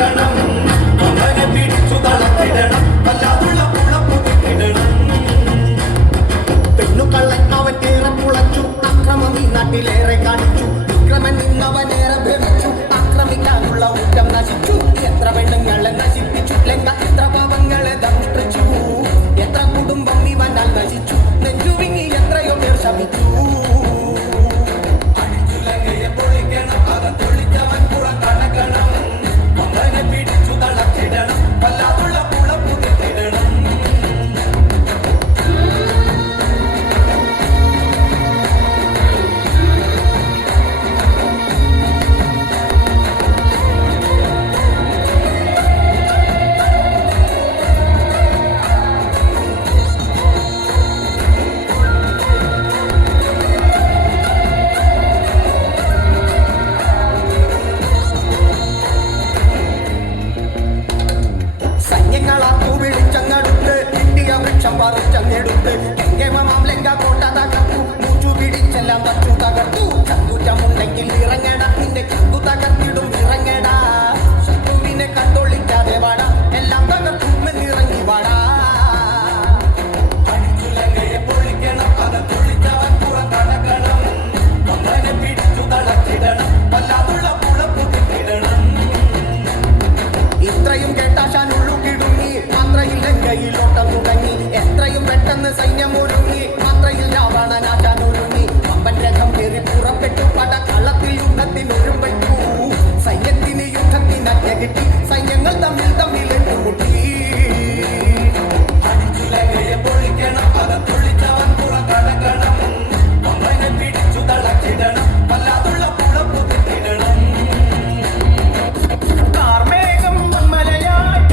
കടക്കണം അവനെ പിടിച്ചു തളർത്തിടണം വല്ലാതുള്ള പുളപ്പു കിട്ടിടണം പെണ്ണുകള്ളൻ അവൻ ഏറെ പുളച്ചു അക്രമം ഈ നാട്ടിലേറെ കാണിച്ചു വിക്രമൻ നിന്നവനേറെ ഭ്രമിച്ചു ആക്രമിക്കാനുള്ള ഊറ്റം നശിച്ചു എത്ര പെണ്ണുങ്ങളെ നശിപ്പിച്ചു ലങ്ക എത്ര പാവങ്ങളെ ദംഷ്ടിച്ചു എത്ര കുടുംബം ഇവനാൽ നശിച്ചു നെഞ്ചുവിങ്ങി എത്രയോ പേർ ശമിച്ചു അടിച്ചുലങ്ങയെ പൊളിക്കണം അകത്തൊളിച്ചവൻ പുറക്കടക്കണം അവനെ പിടിച്ചു തളർത്തിടണം വല്ലാതുള്ള പുളപ്പു കിട്ടിടണം സൈന്യങ്ങളാക്കു വിളിച്ചങ്ങടുത്ത് ഇന്ത്യ വൃക്ഷം പറിച്ചങ്ങെടുത്ത് കെങ്കേമമാം ലങ്ക കോട്ട തകർത്തു മൂച്ചു പിടിച്ചെല്ലാം തച്ചു തകർത്തു ചങ്കുറ്റമുണ്ടെങ്കിൽ ഇറങ്ങട നിന്റെ ചങ്കു തകർത്തിടും ഇറങ്ങട ശത്രുവിനെ കണ്ടൊളിക്കാതെ വാടാ എല്ലാം തകർക്കുമെന്നിറങ്ങി വാടാ അടിച്ചുലങ്ങയെ പൊളിക്കണം അകത്തൊളിച്ചവൻ പുറക്കടക്കണം അവനെ പിടിച്ചു തളർത്തിടണം വല്ലാതുള്ള പുളപ്പു കിട്ടിടണം ഇത്രയും കേട്ടാശാൻ ഉള്ളുകിടുങ്ങി മാത്രയിൽ ലങ്കയിലോട്ടം തുടങ്ങി എത്രയും പെട്ടെന്ന് സൈന്യം ഒരുങ്ങി മാത്രയിൽ രാവണനാശാൻ ഒരുങ്ങി പമ്പൻ രഥം കയറി പുറപ്പെട്ടു പട കള്ളത്തിൽ യുദ്ധത്തിനൊരുമ്പെട്ടു സൈന്യത്തിന് യുദ്ധത്തിനറ്റ കിട്ടി